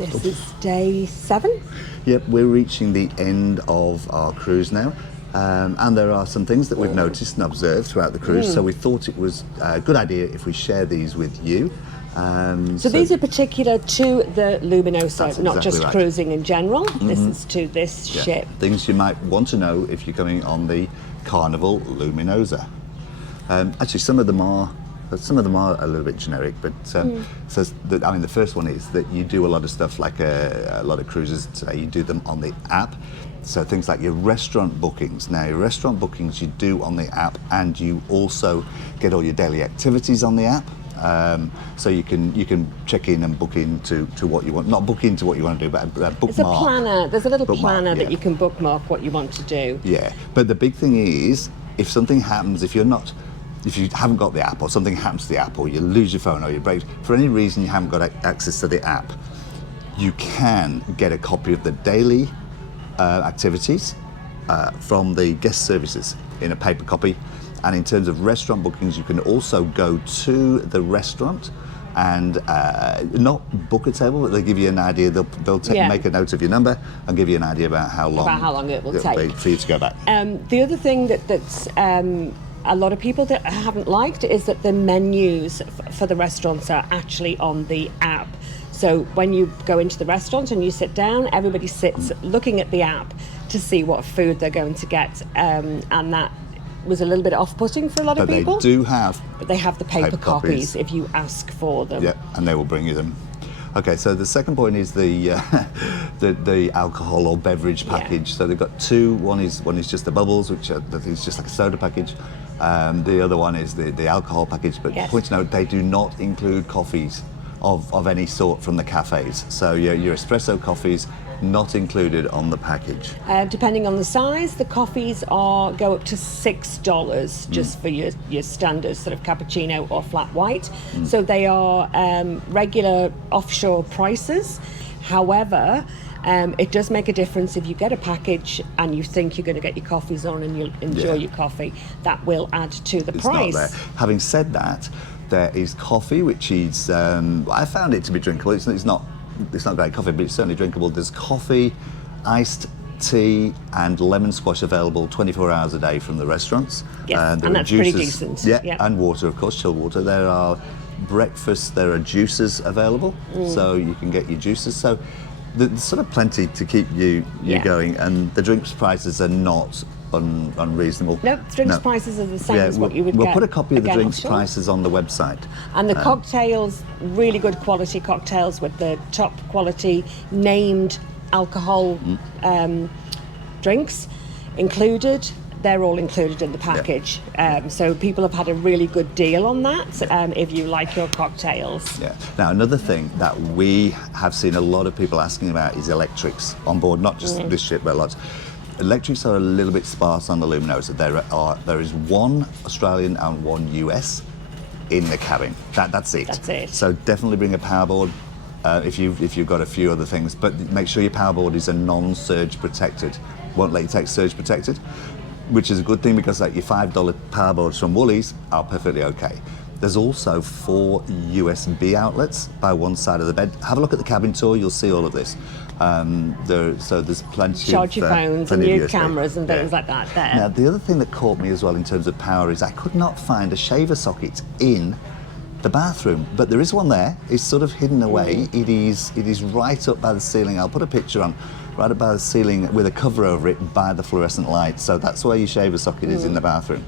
This is day 7. Yep, we're reaching the end of our cruise now. And there are some things that we've noticed and observed throughout the cruise, so we thought it was a good idea if we share these with you. So these are particular to the Luminosa, not just right. cruising in general. This is to this ship. Things you might want to know if you're coming on the Carnival Luminosa. Actually, some of them are a little bit generic, but so the first one is that you do a lot of stuff like a lot of cruises today. You do them on the app. So things like your restaurant bookings. Now, your restaurant bookings you do on the app, and you also get all your daily activities on the app. So you can check in and book into what you want. Not book into what you want to do, but bookmark. It's a planner. There's a little planner that yeah. you can bookmark what you want to do. Yeah, but the big thing is, if something happens, if you haven't got the app, or something happens to the app, or you lose your phone, or you break, for any reason you haven't got access to the app, you can get a copy of the daily activities from the guest services in a paper copy. And in terms of restaurant bookings, you can also go to the restaurant and not book a table, but they'll give you an idea. They'll make a note of your number and give you an idea about how long it will take for you to go back. The other thing that's a lot of people that haven't liked is that the menus for the restaurants are actually on the app. So when you go into the restaurant and you sit down, everybody sits looking at the app to see what food they're going to get, and that was a little bit off-putting for a lot of people. But they have the paper copies if you ask for them. Yeah, and they will bring you them. Okay, so the second point is the alcohol or beverage package. Yeah. So they've got two. One is just the bubbles, which is just like a soda package. The other one is the alcohol package. But point to note, they do not include coffees of any sort from the cafes. So your espresso coffees not included on the package. Depending on the size, the coffees go up to $6 just for your standard sort of cappuccino or flat white. So they are regular offshore prices. However, it does make a difference if you get a package and you think you're going to get your coffees on and you'll enjoy your coffee. That will add to the price. Not there. Having said that, there is coffee, which is I found it to be drinkable. It's not great coffee, but it's certainly drinkable. There's coffee, iced tea, and lemon squash available 24 hours a day from the restaurants. Yes, and that's pretty decent. Yeah, and water, of course, chilled water. There are breakfasts, there are juices available, so you can get your juices. So there's sort of plenty to keep you going, and the drinks prices are not unreasonable. No, drinks prices are the same as what you would get. We'll put a copy of the drinks prices on the website. And the cocktails, really good quality cocktails with the top quality named alcohol drinks included. They're all included in the package. So people have had a really good deal on that if you like your cocktails. Yeah. Now, another thing that we have seen a lot of people asking about is electrics on board, not just this ship, but lots. Electrics are a little bit sparse on the Luminosa. There is one Australian and one US in the cabin. That's it. That's it. So definitely bring a power board if you've got a few other things, but make sure your power board is a non-surge protected. Won't let you take surge protected, which is a good thing because like your $5 power boards from Woolies are perfectly okay. There's also 4 USB outlets by one side of the bed. Have a look at the cabin tour, you'll see all of this. So there's plenty Charge your phones and your cameras and things like that there. Now, the other thing that caught me as well in terms of power is I could not find a shaver socket in the bathroom, but there is one there. It's sort of hidden away. It is right up by the ceiling. I'll put a picture on. Right up by the ceiling with a cover over it by the fluorescent light. So that's where your shaver socket is in the bathroom.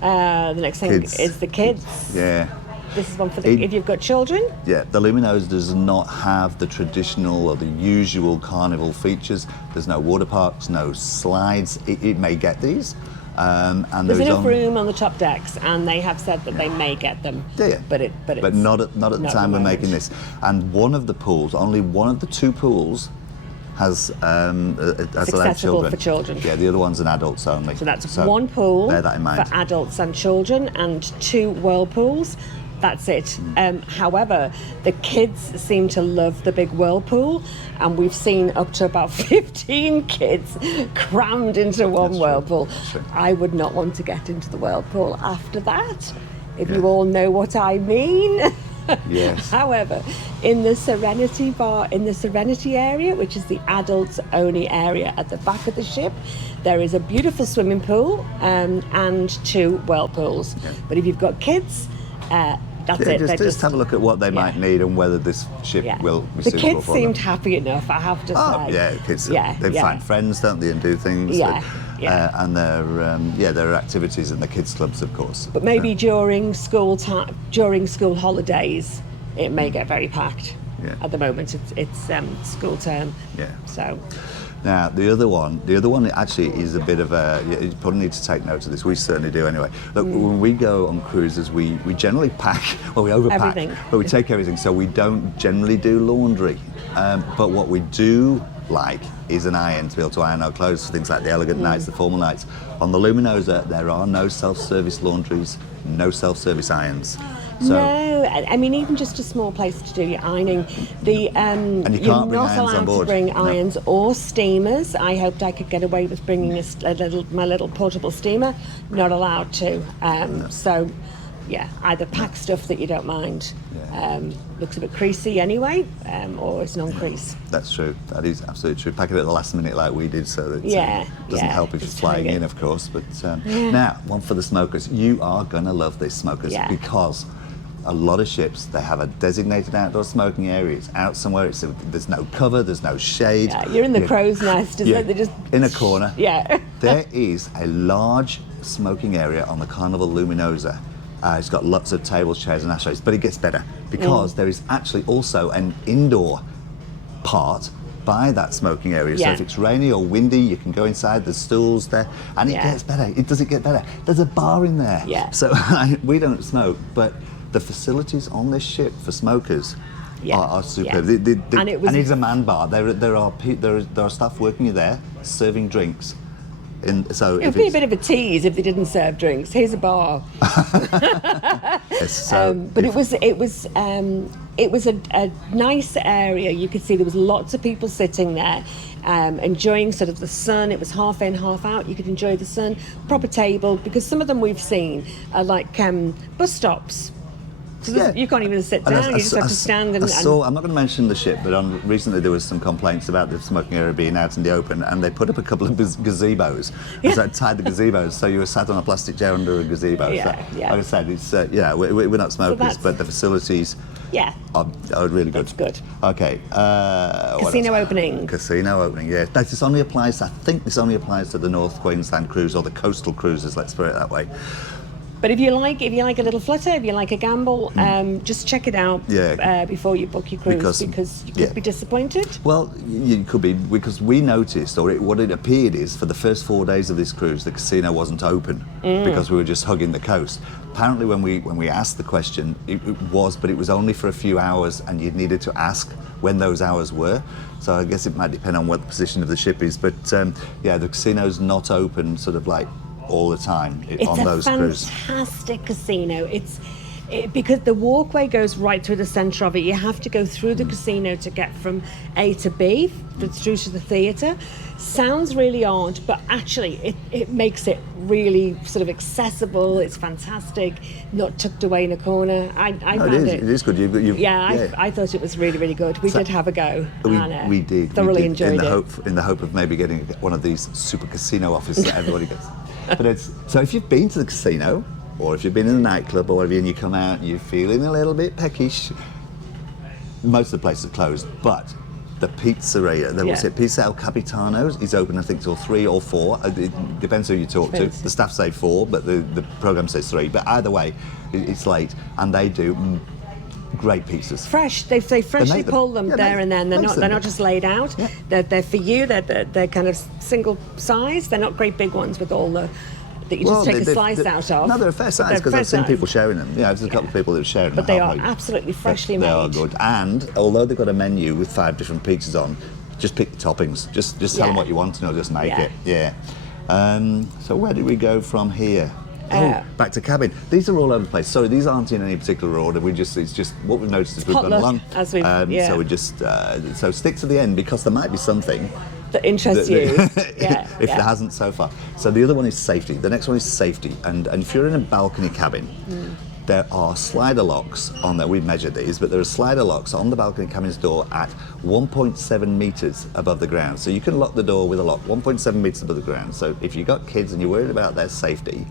The next thing is the kids. Yeah. This is one for if you've got children. Yeah, the Luminosa does not have the traditional or the usual Carnival features. There's no water parks, no slides. It may get these. And there's enough room on the top decks, and they have said that they may get them. Yeah, but not at the time we're making this. And one of the pools, only one of the 2 pools, has allowed children. For children. Yeah, the other one's an adults only. So that's one pool bear that in mind. For adults and children, and 2 whirlpools. That's it. However, the kids seem to love the big whirlpool, and we've seen up to about 15 kids crammed into one whirlpool. I would not want to get into the whirlpool after that, if you all know what I mean. Yes. However, in the Serenity bar, in the Serenity area, which is the adults only area at the back of the ship, there is a beautiful swimming pool and 2 whirlpools. Yeah. But if you've got kids, that's Yeah, it. just have a look at what they might need and whether this ship will be The suitable kids for seemed them. happy enough, I have to Oh, say. yeah, kids. They find friends, don't they, and do things. Yeah, yeah. And there are activities in the kids' clubs, of course. But maybe during school holidays, it may get very packed. Yeah. At the moment, it's school term. Yeah. So. Now, the other one actually is a bit of a, you probably need to take note of this, we certainly do anyway. Look, when we go on cruises, we generally pack, well, we overpack, Everything. but we take everything, so we don't generally do laundry. But what we do like is an iron, to be able to iron our clothes for things like the elegant nights, the formal nights. On the Luminosa, there are no self-service laundries, no self-service irons. So, No, I mean even just a small place to do your ironing. and you You're can't bring not irons on allowed to board. bring No. irons or steamers. I hoped I could get away with bringing my little portable steamer. Not allowed to. So, yeah, either pack stuff that you don't mind. Yeah. Looks a bit creasy anyway, or it's non-crease. That's true. That is absolutely true. Pack it at the last minute like we did, so that doesn't help if you're just flying hang it. in, of course. But now, one for the smokers. You are going to love this, smokers, because a lot of ships, they have a designated outdoor smoking area. It's out somewhere. There's no cover. There's no shade. Yeah, you're in the crow's nest, isn't it? They're just in a corner. Yeah. There is a large smoking area on the Carnival Luminosa. It's got lots of tables, chairs and ashtrays, but it gets better because there is actually also an indoor part by that smoking area. So if it's rainy or windy, you can go inside, there's stools there, and it gets better. Does it get better? There's a bar in there. Yeah. So we don't smoke, but the facilities on this ship for smokers are superb. Yeah. And it's a man bar. There are staff working there serving drinks. So it would be a bit of a tease if they didn't serve drinks. Here's a bar. But it was a nice area. You could see there was lots of people sitting there, enjoying sort of the sun. It was half in, half out. You could enjoy the sun. Proper table, because some of them we've seen are like bus stops. So you can't even sit down, you just have to stand and... I'm not going to mention the ship, but recently there was some complaints about the smoking area being out in the open, and they put up a couple of gazebos. So tied the gazebos, so you were sat on a plastic chair under a gazebo. Like I said, it's we're not smokers, but the facilities are really good. That's good. Okay. Casino opening. Casino opening, yeah. This only applies, I think this only applies to the North Queensland cruise, or the coastal cruises, let's put it that way. But if you like a little flutter, if you like a gamble, just check it out before you book your cruise, because you could be disappointed. Well, you could be, because we noticed, or what it appeared is, for the first 4 days of this cruise, the casino wasn't open because we were just hugging the coast. Apparently, when we asked the question, it was, but it was only for a few hours, and you needed to ask when those hours were. So I guess it might depend on what the position of the ship is. But the casino's not open, sort of like all the time on those cruises. It's a fantastic casino. Because the walkway goes right through the centre of it. You have to go through the casino to get from A to B, through to the theatre. Sounds really odd, but actually it makes it really sort of accessible. It's fantastic, not tucked away in a corner. I found it is good. I thought it was really, really good. We did have a go. We did. Thoroughly enjoyed in the hope of maybe getting one of these super casino offers that everybody gets. But so if you've been to the casino, or if you've been in a nightclub or whatever, and you come out and you're feeling a little bit peckish, most of the places are closed, but the pizzeria, Pizza El Capitano's, is open, I think, till 3 or 4. It depends who you talk to. The staff say 4, but the programme says 3. But either way, it's late, and they do great pizzas. Fresh. They freshly pull them there and then. They're not just laid out. Yeah. They're for you. They're kind of single size. They're not great big ones with all the that you just take a slice out of. No, they're a fair size, because I've seen people sharing them. Yeah, there's a couple of people that are sharing them. But they are absolutely freshly made. They are good. And although they've got a menu with 5 different pizzas on, just pick the toppings. Just tell them what you want and they'll just make it. Yeah. So where do we go from here? Back to cabin. These are all over the place. Sorry, these aren't in any particular order. It's just what we've noticed as we've gone along. So we just so stick to the end, because there might be something that interests you. If there hasn't so far. So the other one is safety. The next one is safety. And if you're in a balcony cabin, there are slider locks on there. We measured these, but there are slider locks on the balcony cabin's door at 1.7 metres above the ground. So you can lock the door with a lock 1.7 metres above the ground. So if you've got kids and you're worried about their safety,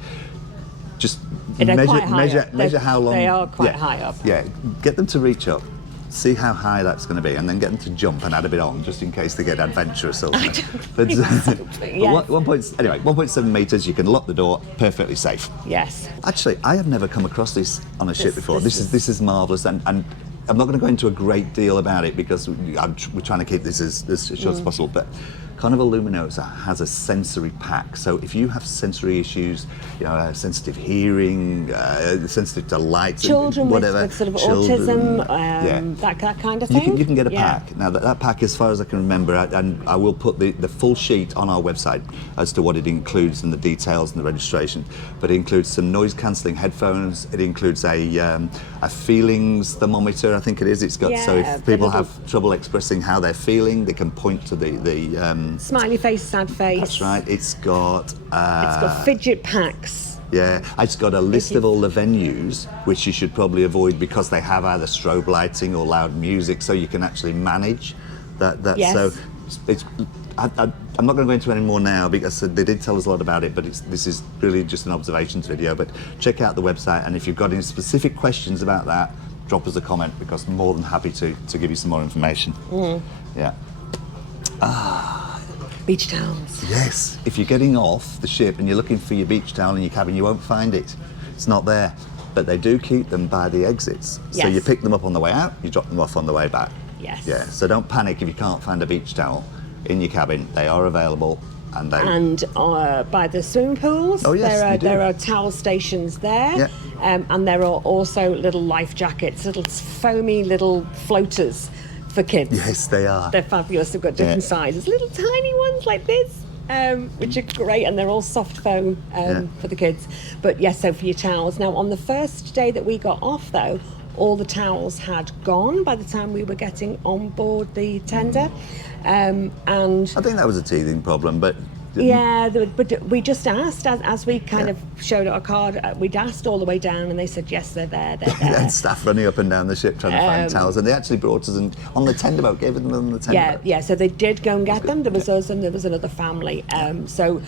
just measure how long. They are quite high up. Yeah, get them to reach up. See how high that's going to be, and then get them to jump and add a bit on, just in case they get adventurous or something. But Yes. 1.7 metres, you can lock the door, perfectly safe. Yes. Actually, I have never come across this on a ship before. This is marvellous, and I'm not going to go into a great deal about it because we're trying to keep this as short as possible. But Carnival Luminosa has a sensory pack. So if you have sensory issues, sensitive hearing, sensitive to light, Children whatever, with sort of autism, that kind of thing. You can get a pack. Now that pack, as far as I can remember, and I will put the full sheet on our website as to what it includes and the details and the registration. But it includes some noise cancelling headphones. It includes a feelings thermometer, I think it is. It's got so if people have trouble expressing how they're feeling, they can point to the smiley face, sad face. That's right. It's got fidget packs. Yeah, it's got a list of all the venues which you should probably avoid because they have either strobe lighting or loud music, so you can actually manage that. Yes. So I'm not going to go into any more now because they did tell us a lot about it, but this is really just an observations video. But check out the website, and if you've got any specific questions about that, drop us a comment because I'm more than happy to give you some more information. Yeah. Beach towels. Yes. If you're getting off the ship and you're looking for your beach towel in your cabin, you won't find it. It's not there. But they do keep them by the exits. Yes. So you pick them up on the way out, you drop them off on the way back. Yes. Yeah. So don't panic if you can't find a beach towel in your cabin. They are available. And by the swimming pools, there are towel stations there. Yeah. And there are also little life jackets, little foamy little floaters for kids. Yes, they are. They're fabulous. They've got different sizes, little tiny ones like this, which are great, and they're all soft foam for the kids. But yes, so for your towels. Now, on the first day that we got off, though, all the towels had gone by the time we were getting on board the tender, and I think that was a teething problem, but. Yeah, but we just asked, as we kind of showed our card, we'd asked all the way down, and they said, yes, they're there, they're there. And staff running up and down the ship trying to find towels, and they actually brought us on the tender boat, gave them on the tender boat. Yeah, so they did go and get them. There was us and there was another family. So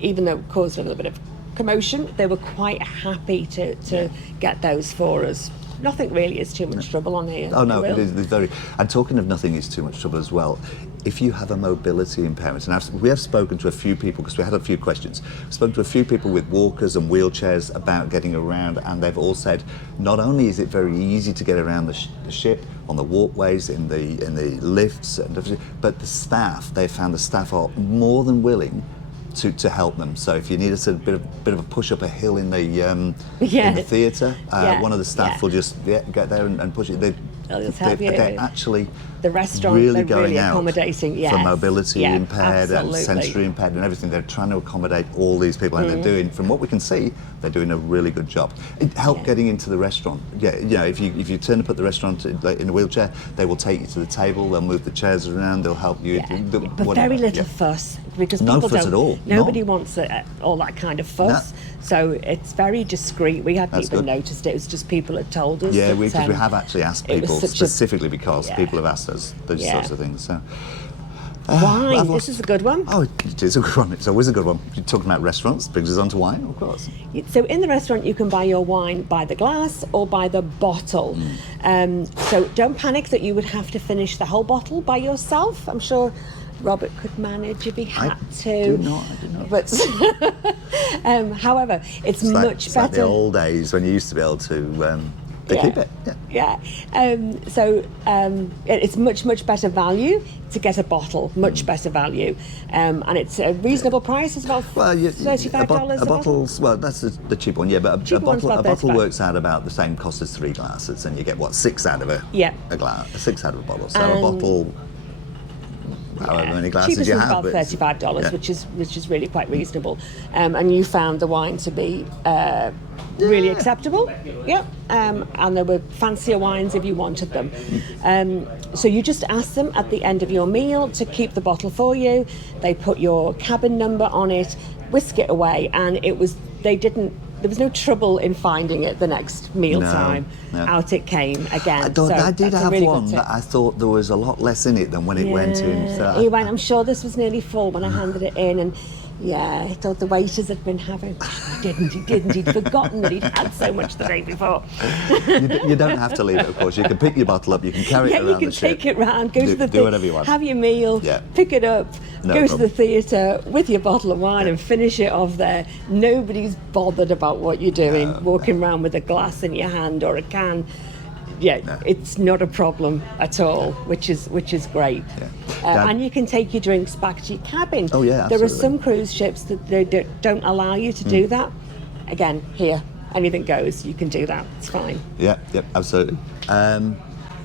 even though it caused a little bit of commotion, they were quite happy to get those for us. Nothing really is too much trouble on here. Oh no, it is very. And talking of nothing is too much trouble as well, if you have a mobility impairment, and we have spoken to a few people because we had a few questions. We've spoken to a few people with walkers and wheelchairs about getting around, and they've all said not only is it very easy to get around the ship on the walkways, in the lifts, but the staff. They found the staff are more than willing to help them. So if you need a bit of a push up a hill in the theatre, one of the staff will just get there and push it. They're actually the restaurant really they're going really out accommodating for mobility impaired absolutely. and sensory impaired and everything. They're trying to accommodate all these people, and they're doing, from what we can see, they're doing a really good job. It helped getting into the restaurant. If you turn up at the restaurant in a wheelchair, they will take you to the table. They'll move the chairs around. They'll help you. But very little fuss, because no people fuss don't. At all. Nobody wants all that kind of fuss. No. So it's very discreet. We hadn't even noticed it. It was just people had told us. Yeah, because we have actually asked people specifically because people have asked us those sorts of things. So. Wine, this is a good one. Oh, it is a good one. It's always a good one. You're talking about restaurants, brings us on to wine, of course. So in the restaurant, you can buy your wine by the glass or by the bottle. So don't panic that you would have to finish the whole bottle by yourself. I'm sure Robert could manage if he had to. I do not. But however, it's much better. Like the old days when you used to be able to. They keep it. It's much better value to get a bottle. Much better value, and it's a reasonable price. It's about $35 a bottle. Well, that's the cheap one. Yeah, but a bottle works out about the same cost as 3 glasses, and you get 6 out of a glass, 6 out of a bottle. So a bottle. However many glasses you have, about $35, which is really quite reasonable. And you found the wine to be really acceptable. And there were fancier wines if you wanted them. So you just ask them at the end of your meal to keep the bottle for you. They put your cabin number on it, whisk it away, and they didn't there was no trouble in finding it the next mealtime. No. Out it came again. I did that's a have really good one tip. that I thought there was a lot less in it than when it went in. So He went, I'm sure this was nearly full when I handed it in, and I thought the waiters had been having. He didn't. He'd forgotten that he'd had so much the day before. You don't have to leave it, of course. You can pick your bottle up, you can carry it around you can the ship. take it round, go to the do whatever you want. have your meal, Yeah. pick it up, No go to problem. the theatre with your bottle of wine and finish it off there. Nobody's bothered about what you're doing, walking around with a glass in your hand or a can. It's not a problem at all, which is great. Yeah. And you can take your drinks back to your cabin. Oh, yeah, There are absolutely. some cruise ships that they don't allow you to do that. Again, here, anything goes. You can do that. It's fine. Yeah, absolutely.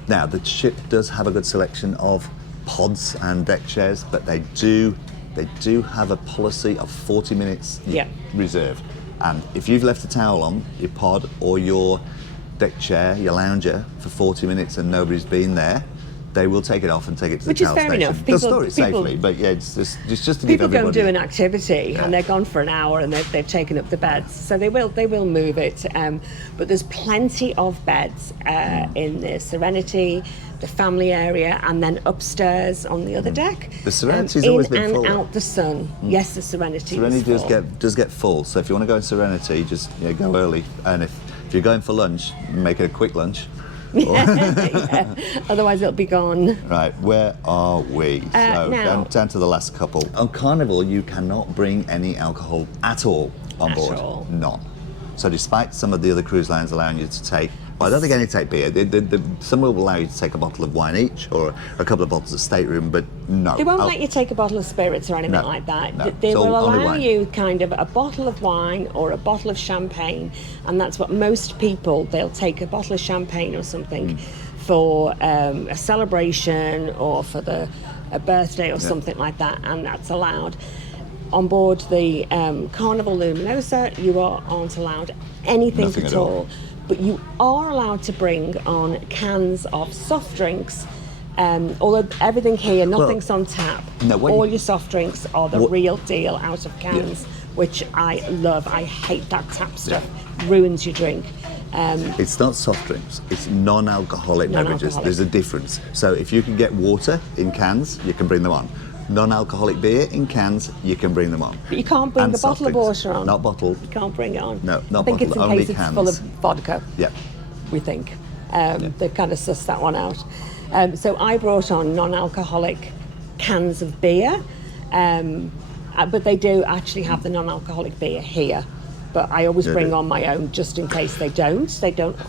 Now, the ship does have a good selection of pods and deck chairs, but they do have a policy of 40 minutes reserve. And if you've left a towel on your pod or your deck chair, your lounger, for 40 minutes and nobody's been there, they will take it off and take it to Which the is towel fair station. enough. They'll People- store it people- safely, but it's just to give People go everybody... and do an activity Yeah. and they're gone for an hour and they've taken up the beds, so they will move it. But there's plenty of beds in the Serenity, the family area, and then upstairs on the other deck. The Serenity's always been in full. and out the sun. Yes, the Serenity. Serenity was full. does get full, so if you want to go in Serenity, just go early. And if you're going for lunch, make it a quick lunch. Otherwise, it'll be gone. Right, where are we? So now- down to the last couple. On Carnival, you cannot bring any alcohol at all on At board. all. None. So despite some of the other cruise lines allowing you to take, well, I don't think any take beer. Some will allow you to take a bottle of wine each or a couple of bottles of Stateroom, but no. They won't let you take a bottle of spirits or anything No, like that. no. They It's will only allow wine. you kind of a bottle of wine or a bottle of champagne, and that's what most people, they'll take a bottle of champagne or something for a celebration or for a birthday or something like that, and that's allowed. On board the Carnival Luminosa, you aren't allowed anything Nothing at at all. all. But you are allowed to bring on cans of soft drinks. Although everything here, nothing's on tap. No, what All you- your soft drinks are the real deal out of cans, which I love. I hate that tap stuff. Ruins your drink. It's not soft drinks, it's non-alcoholic beverages. Non-alcoholic. There's a difference. So if you can get water in cans, you can bring them on. Non-alcoholic beer in cans, you can bring them on. But you can't bring And a soft bottle of drinks. water on. Not bottled. You can't bring it on. No, not I think bottled, it's in only case it's full of cans. vodka. Yeah. We think. They've kind of sussed that one out. So I brought on non-alcoholic cans of beer, but they do actually have the non-alcoholic beer here. But I always They bring do. on my own just in case they don't.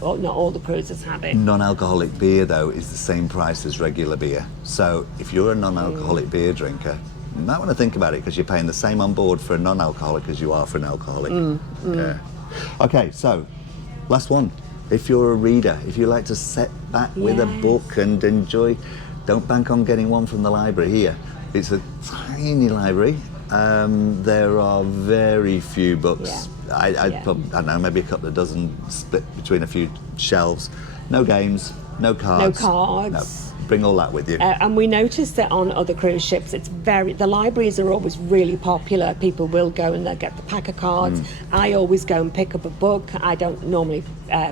Not all the cruisers have it. Non-alcoholic beer, though, is the same price as regular beer. So if you're a non-alcoholic beer drinker, you might want to think about it because you're paying the same on board for a non-alcoholic as you are for an alcoholic. Yeah. Okay, so last one. If you're a reader, if you like to sit back with a Yes. book and enjoy, don't bank on getting one from the library here. It's a tiny library. There are very few books. I don't know, maybe a couple of dozen split between a few shelves. No games, no cards. No cards. No. Bring all that with you. And we noticed that on other cruise ships, the libraries are always really popular. People will go and they'll get the pack of cards. I always go and pick up a book. I don't normally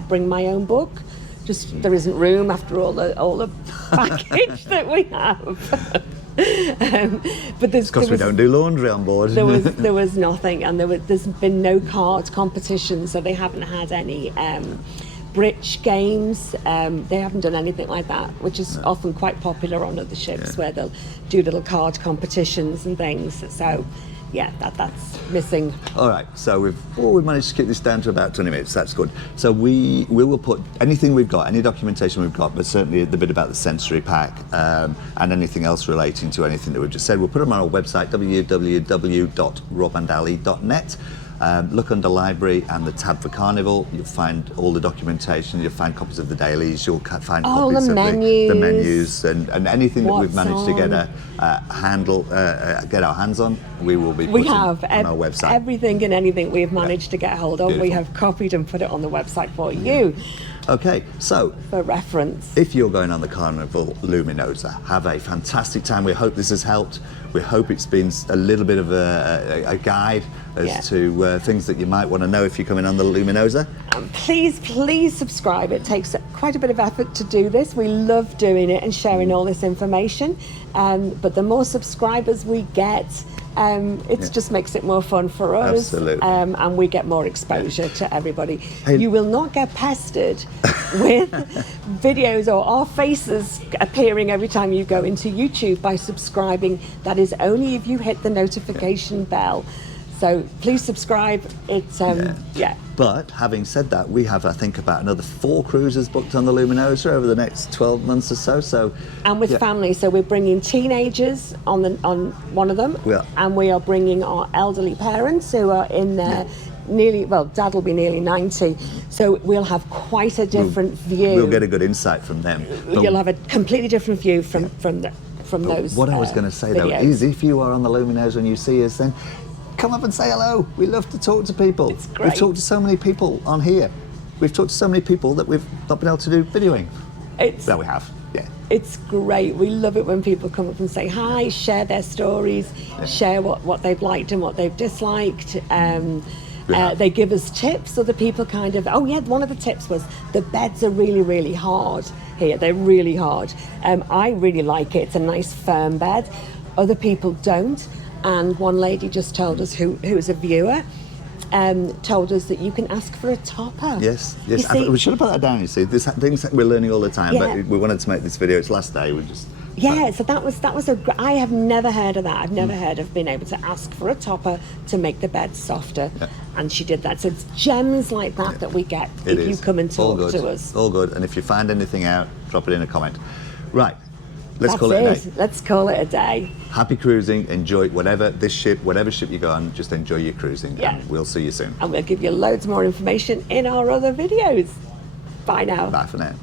bring my own book. Just there isn't room after all the package that we have. But Because we don't do laundry on board. there was nothing, and there's been no card competition, so they haven't had any bridge games. They haven't done anything like that, which is often quite popular on other ships, where they'll do little card competitions and things. So yeah, that's missing. All right, so we've managed to keep this down to about 20 minutes. That's good. So we will put anything we've got, any documentation we've got, but certainly the bit about the sensory pack and anything else relating to anything that we've just said. We'll put them on our website, www.robandali.net. Look under library and the tab for Carnival. You'll find all the documentation. You'll find copies of the dailies. You'll find All copies the of menus. the menus and anything that we've What's managed to get on. our hands on. We will be We putting have on our website. everything and anything we've managed to get hold of. We Beautiful. have copied and put it on the website for you. Okay, so For reference. if you're going on the Carnival Luminosa, have a fantastic time. We hope this has helped. We hope it's been a little bit of a guide as to things that you might want to know if you're coming on the Luminosa. Please subscribe. It takes quite a bit of effort to do this. We love doing it and sharing all this information. But the more subscribers we get, it just makes it more fun for us. Absolutely. And we get more exposure to everybody. Hey. You will not get pestered with videos or our faces appearing every time you go into YouTube by subscribing. That is only if you hit the notification bell. So please subscribe. It's But having said that, we have, I think, about another 4 cruises booked on the Luminosa over the next 12 months or so. And with family, so we're bringing teenagers on one of them, and we are bringing our elderly parents who are in their Dad will be nearly 90, so we'll have quite a different view. We'll get a good insight from them. You'll have a completely different view from those. What I was going to say though is, if you are on the Luminosa and you see us, then come up and say hello. We love to talk to people. It's great. We've talked to so many people on here. We've talked to so many people that we've not been able to do videoing. That we have, yeah. It's great. We love it when people come up and say hi, share their stories, share what they've liked and what they've disliked. They give us tips. Other people kind of, one of the tips was the beds are really, really hard here. They're really hard. I really like it. It's a nice firm bed. Other people don't. And one lady just told us, who is a viewer, told us that you can ask for a topper. Yes. We should have put that down, you see. There's things that we're learning all the time, but we wanted to make this video. It's last day, we just... So that was I have never heard of that. I've never heard of being able to ask for a topper to make the bed softer. Yeah. And she did that. So it's gems like that we get if you come and talk to us. All good. And if you find anything out, drop it in a comment. Right. Let's That's call it a day. Let's call it a day. Happy cruising. Enjoy whatever ship you go on. Just enjoy your cruising. Yeah. And we'll see you soon. And we'll give you loads more information in our other videos. Bye now. Bye for now.